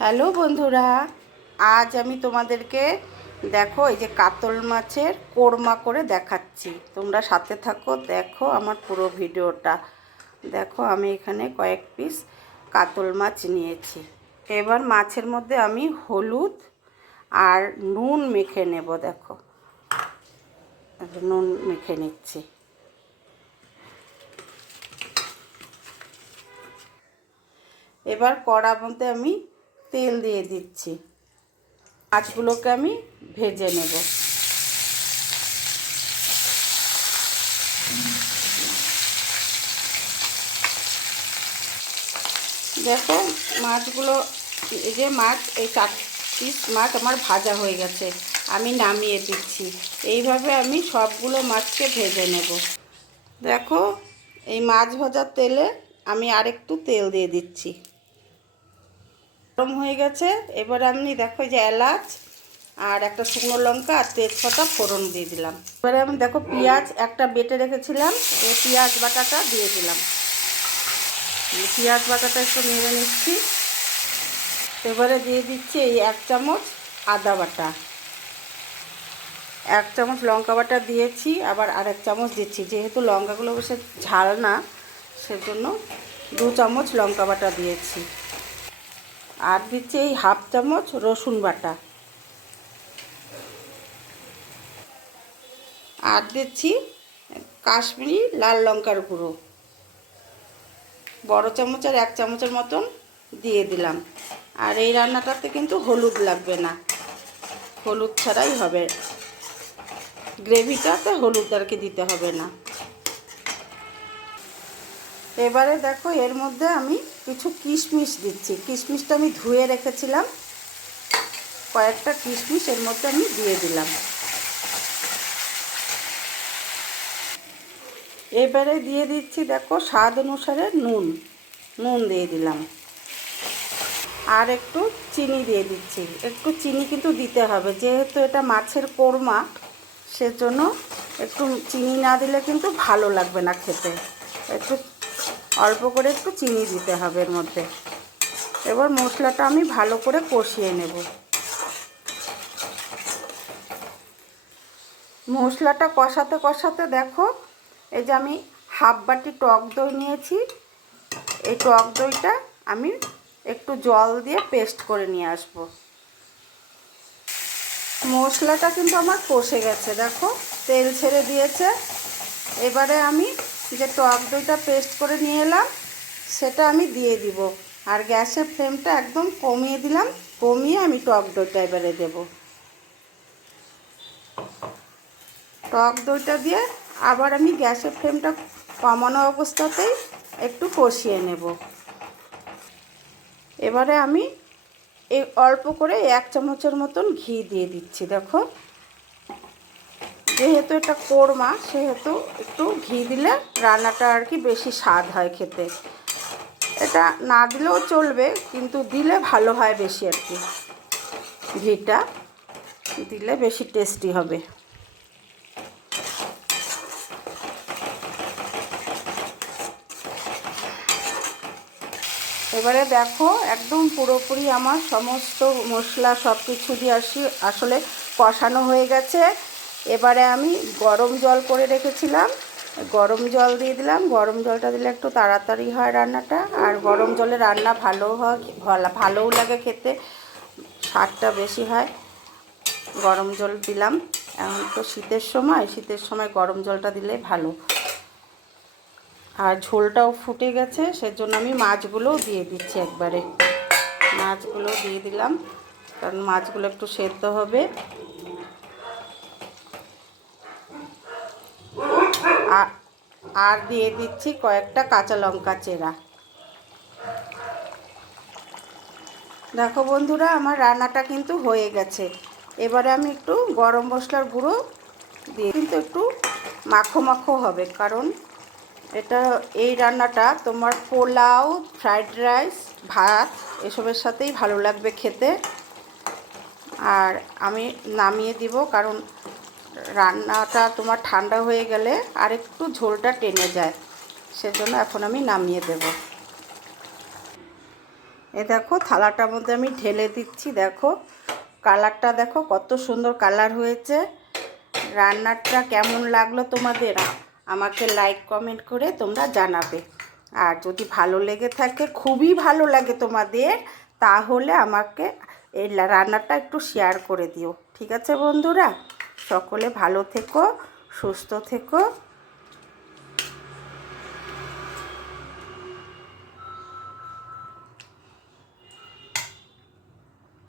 Hello বন্ধুরা, আজ আমি তোমাদেরকে দেখো এই যে কাতল মাছের কোরমা করে দেখাচ্ছি। তোমরা সাথে থাকো, দেখো আমার পুরো ভিডিওটা দেখো। আমি এখানে কয়েক পিস কাতল মাছ নিয়েছি। এবার মাছের মধ্যে আমি হলুদ আর নুন মেখে নেব। দেখো নুন মেখে নিচ্ছি। এবার কড়ার মধ্যে আমি তেল দিয়ে দিচ্ছি। মাছগুলোকে আমি ভেজে নেব। দেখো মাছগুলো, এই যে মাছ, এই 4 পিস মাছ আমার ভাজা হয়ে গেছে, আমি নামিয়ে দিচ্ছি। এইভাবে আমি সবগুলো মাছকে ভেজে নেব। দেখো এই মাছ ভাজার তেলে আমি আরেকটু তেল দিয়ে দিচ্ছি। গরম হয়ে গেছে। এবার আমি দেখো এই যে এলাচ আর একটা শুকনো লঙ্কা আর তেজপাতা ফোড়ন দিয়ে দিলাম। এবারে আমি দেখো পেঁয়াজ একটা বেটে রেখেছিলাম, এই পেঁয়াজ বাটাটা দিয়ে দিলাম। পেঁয়াজ বাটাটা একটু নেড়ে নিচ্ছি। এবারে দিয়ে দিচ্ছি এই 1 চামচ আদা বাটা, 1 চামচ লঙ্কা বাটা দিয়েছি, আবার আরেক চামচ দিচ্ছি। যেহেতু লঙ্কাগুলো বেশি ঝাল না, সেজন্য 2 চামচ লঙ্কা বাটা দিয়েছি। আর দিচ্ছি এই 1/2 চামচ রসুন বাটা, আর দিচ্ছি কাশ্মীরি লাল লঙ্কার গুঁড়ো, বড় চামচ আর 1 চামচের মতন দিয়ে দিলাম। আর এই রান্নাটাতে কিন্তু হলুদ লাগবে না, হলুদ ছাড়াই হবে। গ্রেভিটাতে হলুদ আর কি দিতে হবে না। এবারে দেখো এর মধ্যে আমি কিছু কিশমিশ দিচ্ছি। কিশমিশটা আমি ধুয়ে রেখেছিলাম, কয়েকটা কিশমিশ এর মধ্যে আমি দিয়ে দিলাম। এবারে দিয়ে দিচ্ছি দেখো স্বাদ অনুসারে নুন দিয়ে দিলাম। আর একটু চিনি দিয়ে দিচ্ছি। একটু চিনি কিন্তু দিতে হবে, যেহেতু এটা মাছের কোরমা, সেজন্য একটু চিনি না দিলে কিন্তু ভালো লাগবে না খেতে। একটু অল্প করে একটু চিনি দিতে হবে এর মধ্যে। এবার মশলাটা আমি ভালো করে কষিয়ে নেব। মশলাটা কষাতে কষাতে দেখো এই যে আমি 1/2 বাটি টক দই নিয়েছি। এই টক দইটা আমি একটু জল দিয়ে পেস্ট করে নিয়ে আসব। মশলাটা কিন্তু আমার কষে গেছে, দেখো তেল ছেড়ে দিয়েছে। এবারে আমি যে টক দইটা পেস্ট করে নিয়ে এলাম সেটা আমি দিয়ে দিব। আর গ্যাসের ফ্লেমটা একদম কমিয়ে দিলাম, কমিয়ে আমি টক দইটা এবারে দেব। টক দইটা দিয়ে আবার আমি গ্যাসের ফ্লেমটা কমানো অবস্থাতেই একটু কষিয়ে নেব। এবারে আমি এই অল্প করে 1 চামচের মতন ঘি দিয়ে দিচ্ছি। দেখো যেহেতু এটা কোরমা, সেহেতু একটু ঘি দিলে রান্নাটা আর কি বেশি স্বাদ হয় খেতে। এটা না দিলেও চলবে, কিন্তু দিলে ভালো হয় বেশি আর কি। ঘিটা দিলে বেশি টেস্টি হবে। এবারে দেখো একদম পুরোপুরি আমার সমস্ত মশলা সব কিছু দিয়ে আসলে কষানো হয়ে গেছে। এবারে আমি গরম জল করে রেখেছিলাম, গরম জল দিয়ে দিলাম। গরম জলটা দিলে একটু তাড়াতাড়ি হয় রান্নাটা, আর গরম জলে রান্না ভালোও লাগে খেতে, স্বাদটা বেশি হয়। গরম জল দিলাম। এখন তো শীতের সময় গরম জলটা দিলে ভালো। আর ঝোলটাও ফুটে গেছে, সেজন্য আমি মাছগুলোও দিয়ে দিচ্ছি একবারে। মাছগুলো দিয়ে দিলাম, কারণ মাছগুলো একটু সেদ্ধ হবে। আর দিয়ে দিচ্ছি কয়েকটা কাঁচা লঙ্কা চেরা। দেখো বন্ধুরা আমার রান্নাটা কিন্তু হয়ে গেছে। এবারে আমি একটু গরম মশলার গুঁড়ো দিয়ে, কিন্তু একটু মাখো মাখো হবে, কারণ এটা এই রান্নাটা তোমার পোলাও, ফ্রাইড রাইস, ভাত এসবের সাথেই ভালো লাগবে খেতে। আর আমি নামিয়ে দিব, কারণ রান্নাটা তোমার ঠান্ডা হয়ে গেলে আর একটু ঝোলটা টেনে যায়, সেজন্য এখন আমি নামিয়ে দেব। এ দেখো থালাটার মধ্যে আমি ঢেলে দিচ্ছি। দেখো কালারটা দেখো কত সুন্দর কালার হয়েছে। রান্নাটা কেমন লাগলো তোমাদের আমাকে লাইক কমেন্ট করে তোমরা জানাবে। আর যদি ভালো লেগে থাকে, খুবই ভালো লাগে তোমাদের, তাহলে আমাকে এই রান্নাটা একটু শেয়ার করে দিও। ঠিক আছে বন্ধুরা, সকলে ভালো থেকো, সুস্থ থেকো।